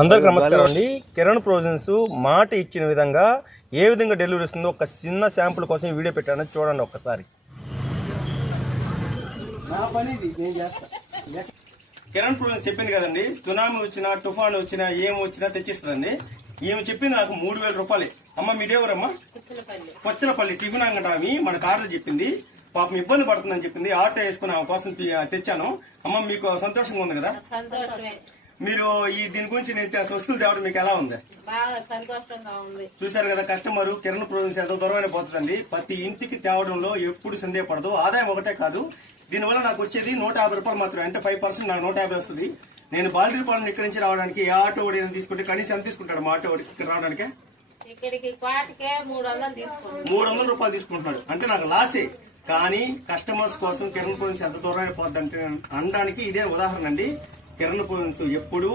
అందరికి నమస్కారం అండి. కిరణ్ ప్రొవిజన్స్ మాట ఇచ్చిన విధంగా ఏ విధంగా డెలివరీ ఇస్తుందో ఒక చిన్న శాంపుల్ కోసం వీడియో పెట్టాను, చూడండి ఒక్కసారి. కిరణ్ ప్రొవిజన్స్ చెప్పింది కదండి, సునామీ వచ్చినా తుఫాను వచ్చినా ఏమి వచ్చినా తెచ్చిస్తుందండి. ఈమె చెప్పింది నాకు 3000 రూపాయలే. అమ్మ మీదేవరమ్మా? కొచ్చలపల్లి టిఫిన్ అంగటామి మన కార్లో చెప్పింది. పాపం ఇబ్బంది పడుతుందని చెప్పింది. ఆటో వేసుకుని ఆమె కోసం తెచ్చాను. అమ్మ మీకు సంతోషంగా ఉంది కదా? మీరు దీని గురించి నేను వస్తువులు తేవడం మీకు ఎలా ఉంది? బాగా సంతోషంగా ఉంది. చూసారు కదా, కస్టమర్ కిరణ్ ప్రొవిజన్స్ ఎంత దూరమైన పోతుందండి. ప్రతి ఇంటికి తేవడంలో ఎప్పుడు సందేహపడదు. ఆదాయం ఒకటే కాదు, దీనివల్ల నాకు వచ్చేది 150 రూపాయలు మాత్రమే. అంటే 5% నాకు 150 వస్తుంది. నేను బాలరీపాలెం ఇక్కడి నుంచి రావడానికి ఏ ఆటో ఓడి తీసుకుంటే కనీసం ఎంత తీసుకుంటాడు మా ఆటో ఇక్కడ రావడానికి? ఇక్కడికి పాటికే 300 రూపాయలు తీసుకుంటున్నాడు. అంటే నాకు లాసే. కానీ కస్టమర్స్ కోసం కిరణ్ ప్రొవిజన్స్ ఎంత దూరమైన పోద్దంటే అనడానికి ఇదే ఉదాహరణ అండి. కిరణ్ ప్రొవిజన్స్ ఎప్పుడు